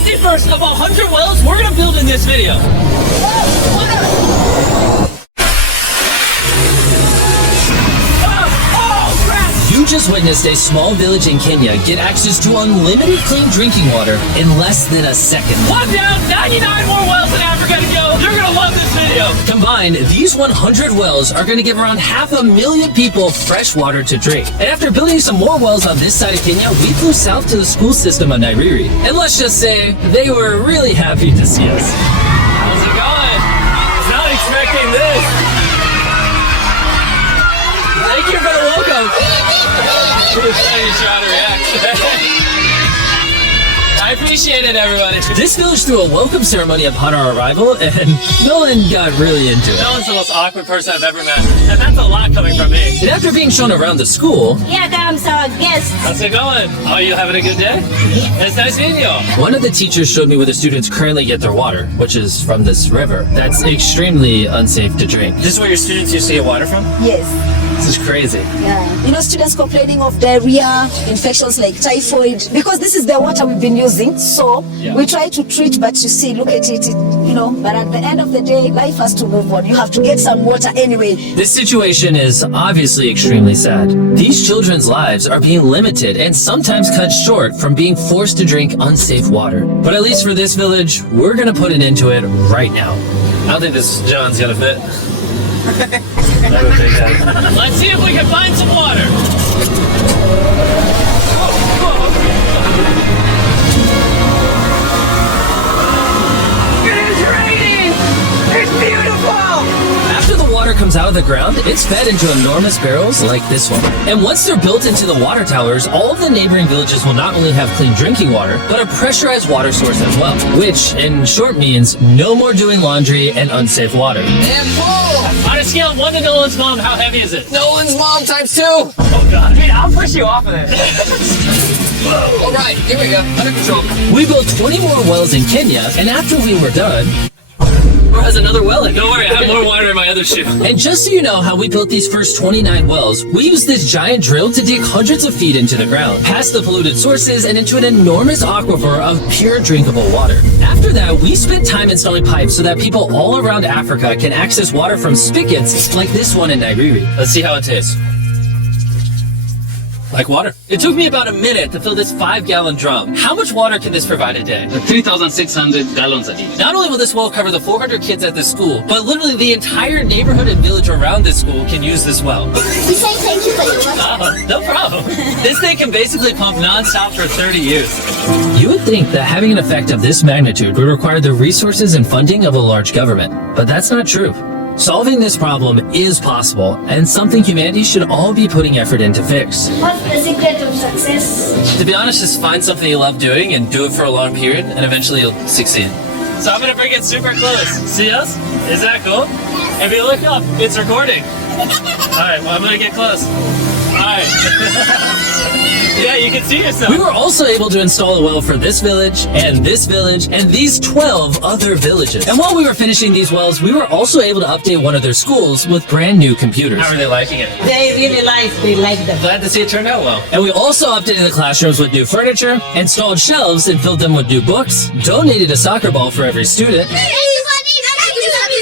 wanna see first of 100 wells we're gonna build in this video? You just witnessed a small village in Kenya get access to unlimited clean drinking water in less than a second. Lock down, 99 more wells in Africa to go. You're gonna love this video. Combined, these 100 wells are gonna give around 500,000 people fresh water to drink. And after building some more wells on this side of Kenya, we flew south to the school system of Nairiri. And let's just say, they were really happy to see us. How's it going? Not expecting this. Thank you for the welcome. Trying to react. I appreciate it, everybody. This village threw a welcome ceremony upon our arrival, and Nolan got really into it. Nolan's the most awkward person I've ever met, and that's a lot coming from me. And after being shown around the school... Here comes our guest. How's it going? Are you having a good day? It's nice meeting you. One of the teachers showed me where the students currently get their water, which is from this river. That's extremely unsafe to drink. This is where your students used to get water from? Yes. This is crazy. Yeah. You know, students complaining of diarrhea, infections like typhoid, because this is the water we've been using. So we try to treat, but you see, look at it, you know, but at the end of the day, life has to move on. You have to get some water anyway. This situation is obviously extremely sad. These children's lives are being limited and sometimes cut short from being forced to drink unsafe water. But at least for this village, we're gonna put an end to it right now. I don't think this John's gonna fit. I don't think that. Let's see if we can find some water. It is raining! It's beautiful! After the water comes out of the ground, it's fed into enormous barrels like this one. And once they're built into the water towers, all of the neighboring villages will not only have clean drinking water, but a pressurized water source as well. Which, in short, means no more doing laundry and unsafe water. And pull! On a scale of 1 to Nolan's mom, how heavy is it? Nolan's mom times 2. Oh god. Dude, I'll push you off of it. All right, here we go. Under control. We built 20 more wells in Kenya, and after we were done, Bro has another well in. Don't worry, I have more water in my other shoe. And just so you know how we built these first 29 wells, we used this giant drill to dig hundreds of feet into the ground, past the polluted sources and into an enormous aquifer of pure drinkable water. After that, we spent time installing pipes so that people all around Africa can access water from spigots like this one in Nairiri. Let's see how it tastes. Like water. It took me about a minute to fill this 5-gallon drum. How much water can this provide a day? 3,600 gallons a day. Not only will this well cover the 400 kids at the school, but literally the entire neighborhood and village around this school can use this well. We say thank you for your water. No problem. This thing can basically pump non-stop for 30 years. You would think that having an effect of this magnitude would require the resources and funding of a large government, but that's not true. Solving this problem is possible, and something humanity should all be putting effort in to fix. What's the secret of success? To be honest, just find something you love doing and do it for a long period, and eventually you'll succeed. So I'm gonna bring it super close. See us? Is that cool? If you look up, it's recording. Alright, well I'm gonna get close. Alright. Yeah, you can see yourself. We were also able to install a well for this village, and these 12 other villages. And while we were finishing these wells, we were also able to update one of their schools with brand new computers. How are they liking it? They really like them. Glad to see it turned out well. And we also updated the classrooms with new furniture, installed shelves and filled them with new books, donated a soccer ball for every student,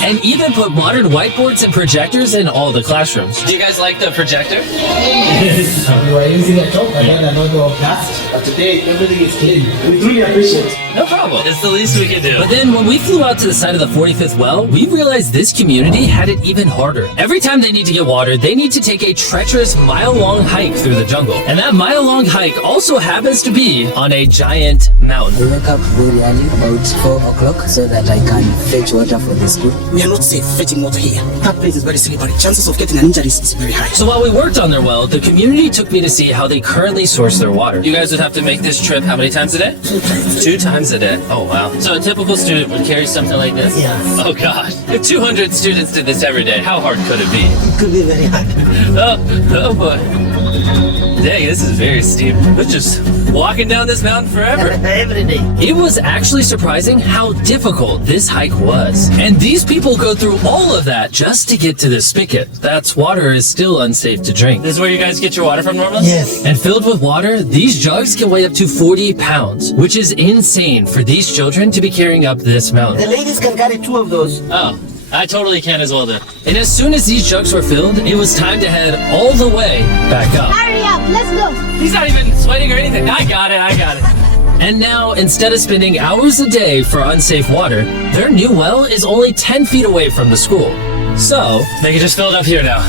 and even put modern whiteboards and projectors in all the classrooms. Do you guys like the projector? We were using a top and then another of dust, but today everything is clean. We truly appreciate it. No problem. It's the least we can do. But then when we flew out to the side of the 45th well, we realized this community had it even harder. Every time they need to get water, they need to take a treacherous mile-long hike through the jungle. And that mile-long hike also happens to be on a giant mountain. We wake up very early, about 4 o'clock, so that I can fetch water for the school. We are not safe fetching water here. That place is very slippery. Chances of getting an injury is very high. So while we worked on their well, the community took me to see how they currently source their water. You guys would have to make this trip how many times a day? 2 times a day. Oh wow. So a typical student would carry something like this? Yeah. Oh god. If 200 students did this every day, how hard could it be? It could be very hard. Oh boy. Dang, this is very steep. We're just walking down this mountain forever. Every day. It was actually surprising how difficult this hike was. And these people go through all of that just to get to this spigot. That's water is still unsafe to drink. This is where you guys get your water from normally? Yes. And filled with water, these jugs can weigh up to 40 pounds, which is insane for these children to be carrying up this The mountain. ladies can carry 2 of those. Oh, I totally can as well then. And as soon as these jugs were filled, it was time to head all the way back up. Hurry up, let's go. He's not even sweating or anything. I got it. And now, instead of spending hours a day for unsafe water, their new well is only 10 feet away from the school. So, they can just fill it up here now.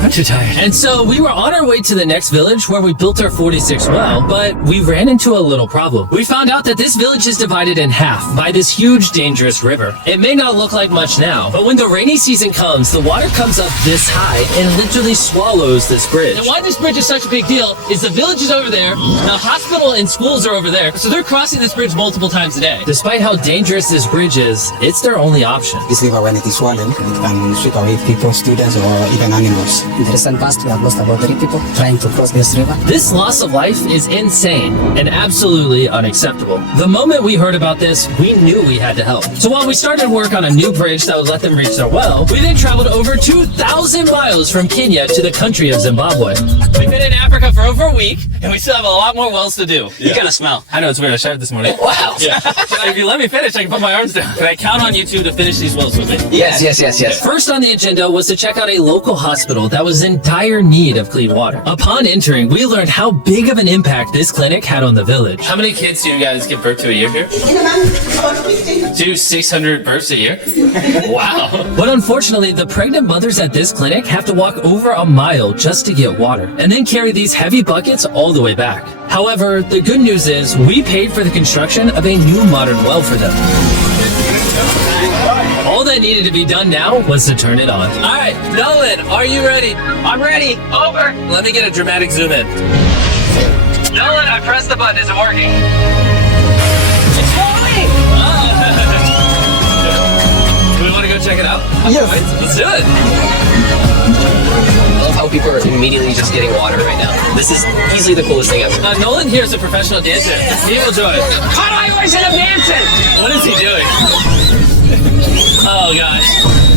I'm too tired. And so we were on our way to the next village where we built our 46 well, but we ran into a little problem. We found out that this village is divided in half by this huge, dangerous river. It may not look like much now, but when the rainy season comes, the water comes up this high and literally swallows this bridge. And why this bridge is such a big deal is the village is over there, the hospital and schools are over there, so they're crossing this bridge multiple times a day. Despite how dangerous this bridge is, it's their only option. This river, when it is swollen, it can sweep away people, students, or even animals. In the recent past, we have lost about 3 people trying to cross this river. This loss of life is insane and absolutely unacceptable. The moment we heard about this, we knew we had to help. So while we started work on a new bridge that would let them reach their well, we then traveled over 2,000 miles from Kenya to the country of Zimbabwe. We've been in Africa for over a week, and we still have a lot more wells to do. You kind of smell. I know, it's weird. I showered this morning. Wow. Yeah. If you let me finish, I can put my arms down. Can I count on you two to finish these wells with me? Yes. First on the agenda was to check out a local hospital that was in dire need of clean water. Upon entering, we learned how big of an impact this clinic had on the village. How many kids do you guys give birth to a year here? Do 600 births a year? Wow. But unfortunately, the pregnant mothers at this clinic have to walk over a mile just to get water, and then carry these heavy buckets all the way back. However, the good news is we paid for the construction of a new modern well for them. All that needed to be done now was to turn it on. All right, Nolan, are you ready? I'm ready. Over. Let me get a dramatic zoom in. Nolan, I pressed the button. Is it working? It's working! Do we want to go check it out? Yes. Let's do it. I love how people are immediately just getting water right now. This is easily the coolest thing ever. Nolan here is a professional dancer. He will join. How do I always end up dancing? What is he doing? Oh gosh.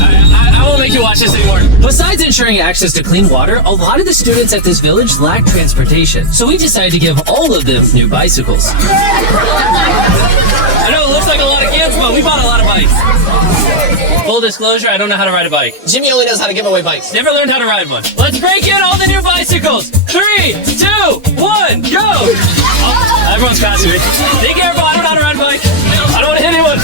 I won't make you watch this anymore. Besides ensuring access to clean water, a lot of the students at this village lack transportation. So we decided to give all of them new bicycles. I know it looks like a lot of kids, but we bought a lot of bikes. Full disclosure, I don't know how to ride a bike. Jimmy only knows how to give away bikes. Never learned how to ride one. Let's break in all the new bicycles. 3, 2, 1, go! Oh, everyone's faster. Be careful, I don't know how to ride a bike. I don't want to hit anyone.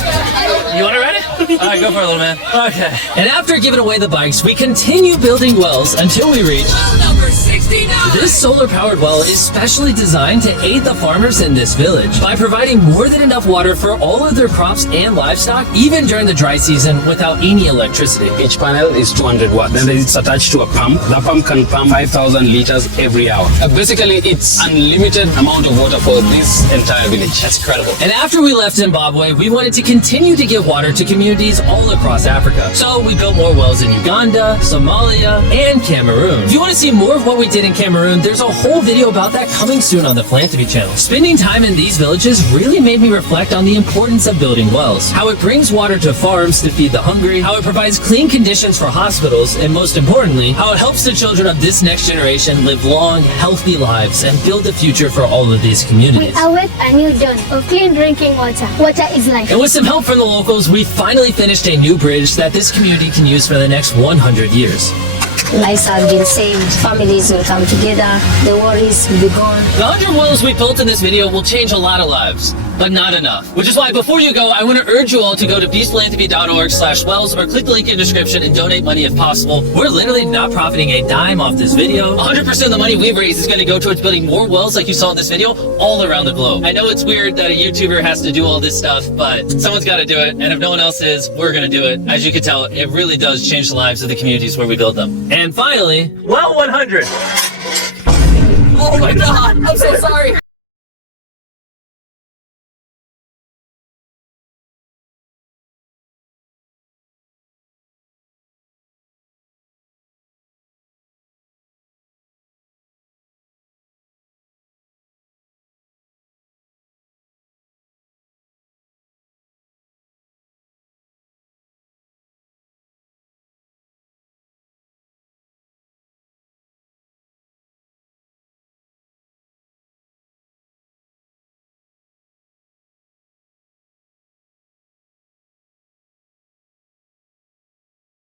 You want to ride it? All right, go for it, little man. Okay. And after giving away the bikes, we continue building wells until we reach well number 69. This solar-powered well is specially designed to aid the farmers in this village by providing more than enough water for all of their crops and livestock, even during the dry season without any electricity. Each panel is 200 watts. Then it's attached to a pump. The pump can pump 5,000 liters every hour. Basically, it's unlimited amount of water for this entire village. That's incredible. And after we left Zimbabwe, we wanted to continue to give water to communities all across Africa. So we built more wells in Uganda, Somalia, and Cameroon. If you want to see more of what we did in Cameroon, there's a whole video about that coming soon on the Philanthropy channel. Spending time in these villages really made me reflect on the importance of building wells, how it brings water to farms to feed the hungry, how it provides clean conditions for hospitals, and most importantly, how it helps the children of this next generation live long, healthy lives and build the future for all of these communities. We await a new dawn of clean drinking water. Water is life. And with some help from the locals, we finally finished a new bridge that this community can use for the next 100 years. Lives have been saved, families will come together, the worries will be gone. The 100 wells we built in this video will change a lot of lives, but not enough. Which is why before you go, I want to urge you all to go to peacephilanthropy.org/wells or click the link in the description and donate money if possible. We're literally not profiting a dime off this video. 100% of the money we've raised is going to go towards building more wells like you saw in this video all around the globe. I know it's weird that a YouTuber has to do all this stuff, but someone's got to do it. And if no one else is, we're going to do it. As you can tell, it really does change the lives of the communities where we build them. And finally, well 100. Oh my god, I'm so sorry.